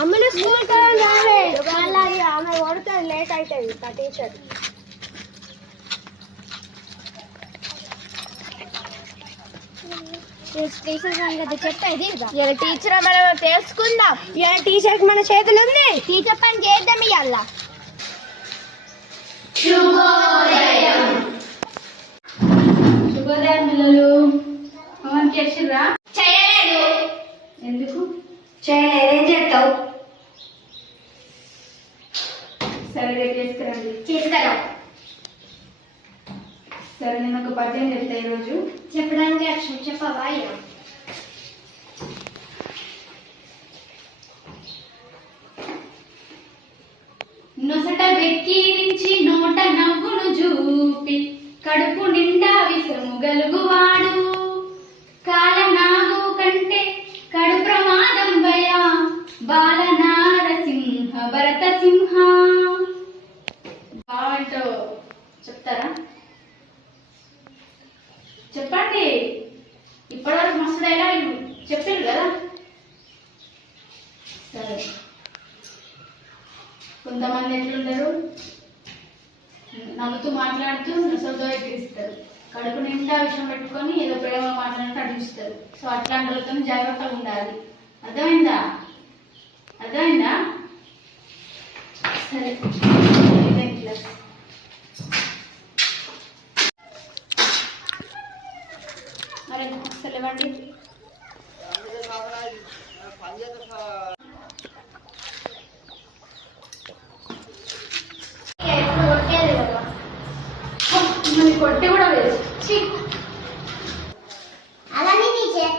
అమ్మని స్కూల్ రాలేదు, ఆమె కొడుతుంది, లేట్ అవుతుంది టీచర్. టీచర్ మనం తెలుసుకుందాం. టీచర్ మన చేతులు ఉంది, టీచర్ పని చేద్దాం. ఇవాళ శుభోదయం పిల్లలు. హోంవర్క్ చేసిర్రా? చేయలేదు. ఎందుకు చేయలేదు? ఏం చేస్తావు? సరే రేపు చేసుకురండి. చేస్తారా? సరే నేను ఒక పద్యం చెప్తా ఈరోజు. చెప్పడానికి అక్షరం చెప్పవా? నొసట వెక్కిరించి నోట నవ్వును చూపి కడుపు నిండా విసము గలుగువాడు కాలనాగు కంటే కడు ప్రమాదం భయ బాలనారసింహ భరత సింహ. బాగుంటో చెప్తారా? చెప్పండి. ఇప్పటివరకు మస్తు డైలాగ్ చెప్పారు కదా. సరే, కొంతమంది ఎట్లుంటారు, నవ్వుతూ మాట్లాడుతూ నొసలుతో ఎక్కిరిస్తారు, కడుపు నిండా విషయం పెట్టుకొని ఏదో ప్రేమ మాట్లాడినట్టు అడిగిస్తారు. సో అట్లాంటి వాళ్ళతో జాగ్రత్తగా ఉండాలి. అర్థమైందా? అర్థమైందా? సరే, మరి అసలు ఇవ్వండి. కొట్టి కూడా వేసి అలానే టీచర్.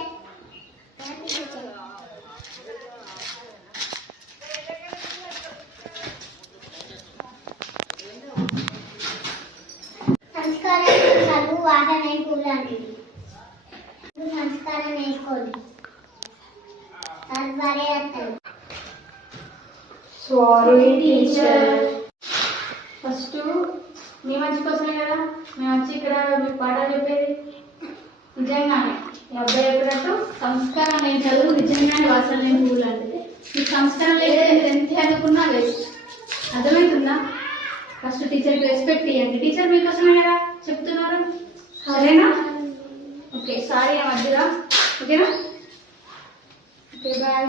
సంస్కారం చదువు వాసన కూలండి. సంస్కారం వేసుకోండి. సర్వరే అత్తలు. Sorry teacher. ఫస్ట్ మీ మంచి కోసమే కదా మేము వచ్చి ఇక్కడ మీకు పాఠాలు చెప్పేది. నిజంగానే ఈ అబ్బాయి చెప్పినట్టు సంస్కారం లేని చదువు నిజంగానే వాసన లేని పువ్వులు అంటే. మీకు సంస్కారం లేదా మీరు ఎంత చదువుకున్నా వేస్ట్. అర్థమవుతుందా? ఫస్ట్ టీచర్కి రెస్పెక్ట్ ఇవ్వండి. టీచర్ మీకోసమే కదా చెప్తున్నారు. సరేనా? ఓకే, సారీ మధ్యగా. ఓకేనా? Okay, bye.